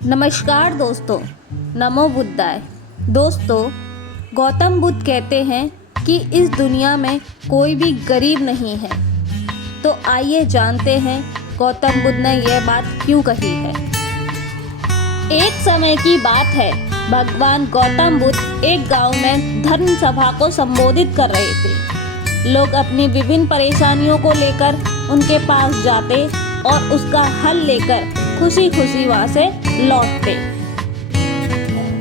नमस्कार दोस्तों, नमो बुद्धाय। दोस्तों, गौतम बुद्ध कहते हैं कि इस दुनिया में कोई भी गरीब नहीं है। तो आइए जानते हैं गौतम बुद्ध ने यह बात क्यों कही है। एक समय की बात है, भगवान गौतम बुद्ध एक गांव में धर्म सभा को संबोधित कर रहे थे। लोग अपनी विभिन्न परेशानियों को लेकर उनके पास जाते और उसका हल लेकर खुशी खुशी वहाँ से लौटते।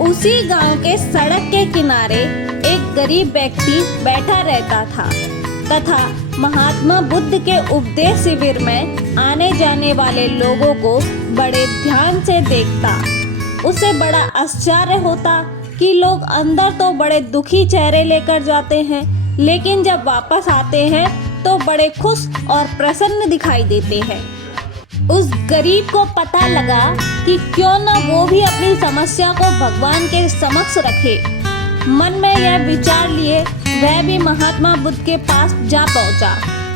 उसी गांव के सड़क के किनारे एक गरीब व्यक्ति बैठा रहता था तथा महात्मा बुद्ध के उपदेश शिविर में आने जाने वाले लोगों को बड़े ध्यान से देखता। उसे बड़ा आश्चर्य होता कि लोग अंदर तो बड़े दुखी चेहरे लेकर जाते हैं, लेकिन जब वापस आते हैं तो बड़े खुश और प्रसन्न दिखाई देते हैं। उस गरीब को पता लगा कि क्यों न वो भी अपनी समस्या को भगवान के समक्ष रखे। मन में यह विचार लिए वह भी महात्मा बुद्ध के पास जा पहुंचा।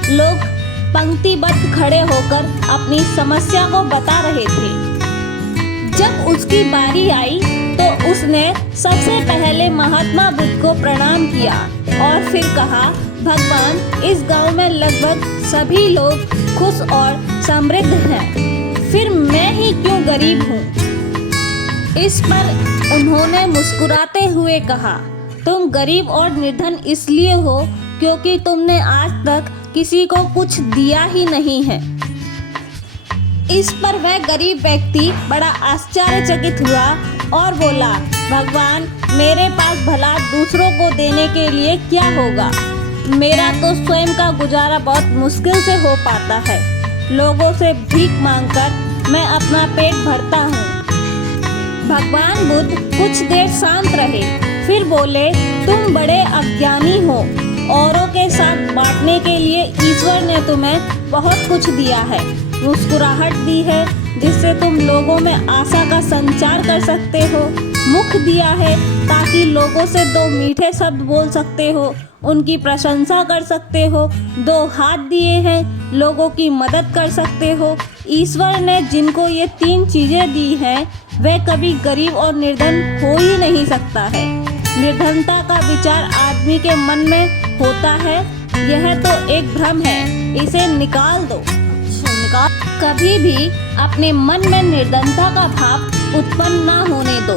लोग पंक्तिबद्ध खड़े होकर अपनी समस्या को बता रहे थे। जब उसकी बारी आई तो उसने सबसे पहले महात्मा बुद्ध को प्रणाम किया और फिर कहा, भगवान, इस गांव में लगभग सभी लोग खुश और समृद्ध हैं, फिर मैं ही क्यों गरीब हूँ। इस पर उन्होंने मुस्कुराते हुए कहा, तुम गरीब और निर्धन इसलिए हो क्योंकि तुमने आज तक किसी को कुछ दिया ही नहीं है। इस पर वह गरीब व्यक्ति बड़ा आश्चर्यचकित हुआ और बोला, भगवान, मेरे पास भला दूसरों को देने के लिए क्या होगा। मेरा तो स्वयं का गुजारा बहुत मुश्किल से हो पाता है। लोगों से भीख मांगकर मैं अपना पेट भरता हूँ। भगवान बुद्ध कुछ देर शांत रहे, फिर बोले, तुम बड़े अज्ञानी हो। औरों के साथ बांटने के लिए ईश्वर ने तुम्हें बहुत कुछ दिया है। मुस्कुराहट दी है जिससे तुम लोगों में आशा का संचार कर सकते हो। मुख दिया है ताकि लोगों से दो मीठे शब्द बोल सकते हो, उनकी प्रशंसा कर सकते हो। दो हाथ दिए हैं, लोगों की मदद कर सकते हो। ईश्वर ने जिनको ये तीन चीजें दी हैं, वह कभी गरीब और निर्धन हो ही नहीं सकता है। निर्धनता का विचार आदमी के मन में होता है, यह तो एक भ्रम है, इसे निकाल दो। कभी भी अपने मन में निर्धनता का भाव उत्पन्न न होने दो,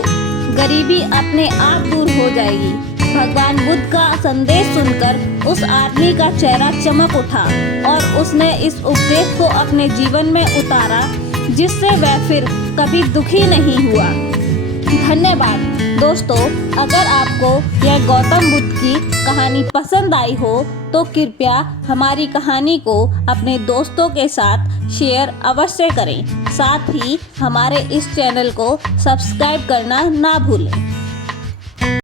गरीबी अपने आप दूर हो जाएगी। भगवान बुद्ध का संदेश सुनकर उस आदमी का चेहरा चमक उठा और उसने इस उपदेश को अपने जीवन में उतारा, जिससे वह फिर कभी दुखी नहीं हुआ। धन्यवाद दोस्तों। अगर आपको यह गौतम बुद्ध की कहानी पसंद आई हो तो कृपया हमारी कहानी को अपने दोस्तों के साथ शेयर अवश्य करें। साथ ही हमारे इस चैनल को सब्सक्राइब करना ना भूलें।